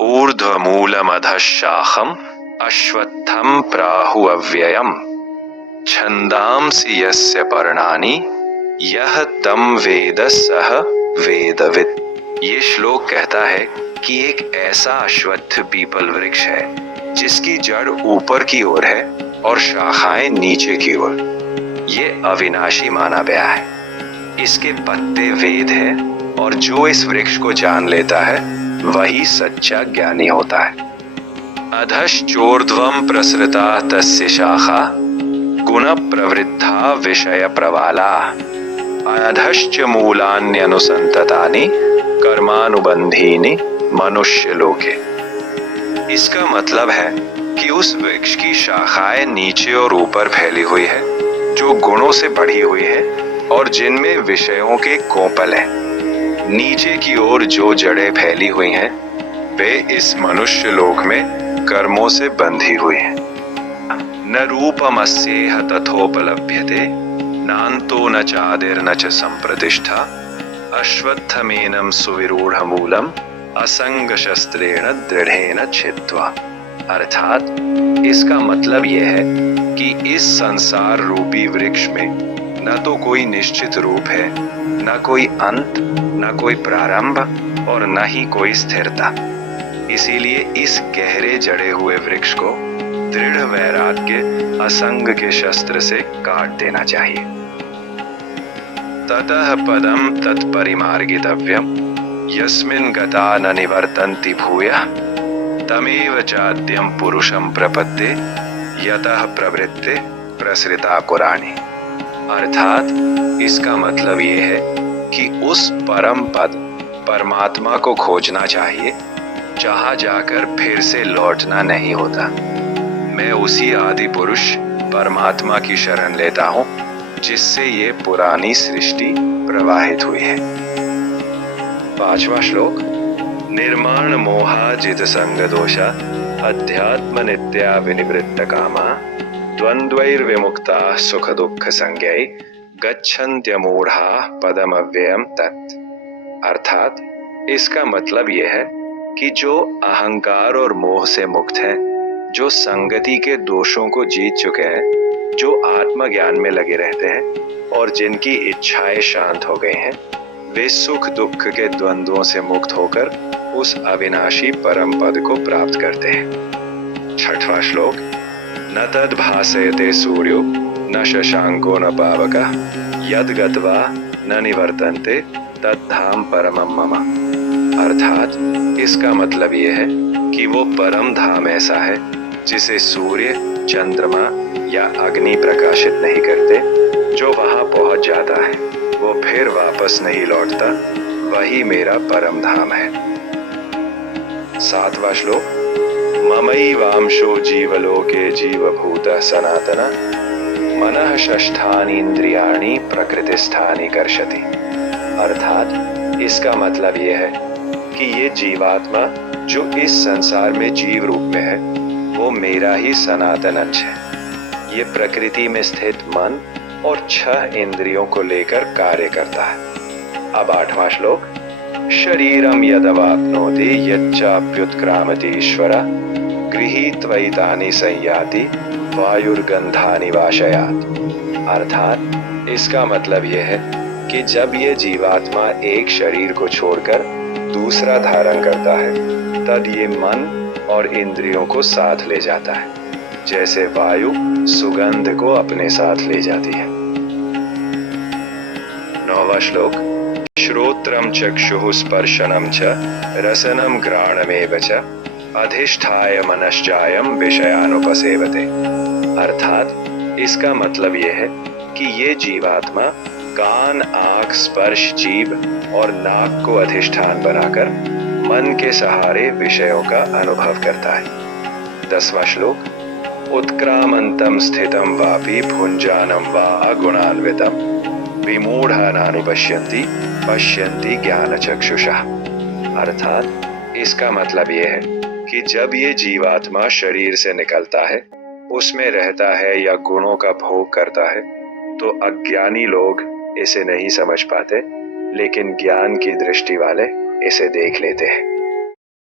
ऊर्ध्वमूलमधः शाखम् अश्वत्थं प्राहुरव्ययम् छन्दांसि यस्य पर्णानि यह तं वेद सह वेदवित्। ये श्लोक कहता है कि एक ऐसा अश्वत्थ पीपल वृक्ष है जिसकी जड़ ऊपर की ओर है और शाखाएं नीचे की ओर। ये अविनाशी माना गया है। इसके पत्ते वेद है और जो इस वृक्ष को जान लेता है वही सच्चा ज्ञानी होता है। अधश्चोर्ध्वं प्रसृता तस्य शाखा गुण प्रवृद्धा विषय प्रवाला अधश्च मूलान्यनुसंततानि कर्मानुबंधीनि मनुष्य लोके। इसका मतलब है कि उस वृक्ष की शाखाएं नीचे और ऊपर फैली हुई है जो गुणों से बढ़ी हुई है और जिनमें विषयों के कोपल हैं। नीचे की ओर जो जड़ें फैली हुई हैं वे इस मनुष्य लोक में कर्मों से बंधी हुई हैं। न रूपमस्येह तथोपलभ्यते नान्तो न चादिर्न च संप्रतिष्ठा अश्वत्थमेनं सुविरूढ़मूलम् असंग शस्त्रेण दृढ़ेन छित्त्वा। अर्थात इसका मतलब यह है कि इस संसार रूपी वृक्ष में न तो कोई निश्चित रूप है, न कोई अंत, न कोई प्रारंभ और न ही कोई स्थिरता। इसीलिए इस गहरे जड़े हुए वृक्ष को दृढ़ वैराग्य असंग के शस्त्र से काट देना चाहिए। ततः पदम तत्परिमार्गितव्यम यस्मिन् गता न निवर्तन्ति भूयः तमेव चाद्यं पुरुषं प्रपद्ये यतः प्रवृत्ते प्रसृता कुराणी। अर्थात इसका मतलब ये है कि उस परम पद परमात्मा को खोजना चाहिए जहां जाकर फिर से लौटना नहीं होता। मैं उसी आदि पुरुष परमात्मा की शरण लेता हूं जिससे ये पुरानी सृष्टि प्रवाहित हुई है। 5वां श्लोक। निर्माण मोहाजित संग दोषा अध्यात्म नित्या विनिवृत्त कामा द्वंद्वैर्विमुक्ता सुख दुख संज्ञै गच्छन्त्यमूढ़ा पदमव्ययम् तत्। अर्थात इसका मतलब यह है कि जो अहंकार और मोह से मुक्त हैं, जो संगति के दोषों को जीत चुके हैं, जो आत्मज्ञान में लगे रहते हैं और जिनकी इच्छाएं शांत हो गई हैं, वे सुख दुख के द्वंद्वों से मुक्त होकर उस अविनाशी परम पद को प्राप्त करते हैं। 6वां श्लोक। न तद् भासयते सूर्यो न शशांको न पावकः यद् गत्वा न निवर्तन्ते तद्धाम परमं मम। अर्थात इसका मतलब यह है कि वो परम धाम ऐसा है जिसे सूर्य, चंद्रमा या अग्नि प्रकाशित नहीं करते। जो वहां पहुंच जाता है वो फिर वापस नहीं लौटता, वही मेरा परम धाम है। 7वां श्लोक। ममैवांशो जीवलोके जीवभूतः सनातनः मनः षष्ठानि इंद्रियाणि प्रकृतिस्थानि कर्षति। अर्थात इसका मतलब यह है कि ये जीवात्मा जो इस संसार में जीव रूप में है वो मेरा ही सनातन अंश है। ये प्रकृति में स्थित मन और 6 इंद्रियों को लेकर कार्य करता है। अब 8वां श्लोक। शरीरम यदवाप्नोति यच्चाप्युत्क्रामति ईश्वरः गृहीत्वैतानि संयाति वायुर्गंधानि वाशयात्। अर्थात इसका मतलब यह है कि जब ये जीवात्मा एक शरीर को छोड़कर दूसरा धारण करता है तब ये मन और इंद्रियों को साथ ले जाता है, जैसे वायु सुगंध को अपने साथ ले जाती है। 9वां श्लोक। श्रोत्रम चक्षुः स्पर्शनम च रसनम घ्राणमेव च अधिष्ठाय मनश्चायं विषयानुपसेवते। अर्थात इसका मतलब यह है कि ये जीवात्मा कान, आंख, स्पर्श, जीभ और नाक को अधिष्ठान बनाकर मन के सहारे विषयों का अनुभव करता है। 10वां श्लोक। उत्क्रामंतम स्थितम वापि भुंजानम वा गुणान्वितम विमूढ़ानानुपश्यन्ति पश्यन्ति ज्ञानचक्षुषः। अर्थात इसका मतलब यह है कि जब ये जीवात्मा शरीर से निकलता है, उसमें रहता है या गुणों का भोग करता है, तो अज्ञानी लोग इसे नहीं समझ पाते, लेकिन ज्ञान की दृष्टि वाले इसे देख लेते हैं।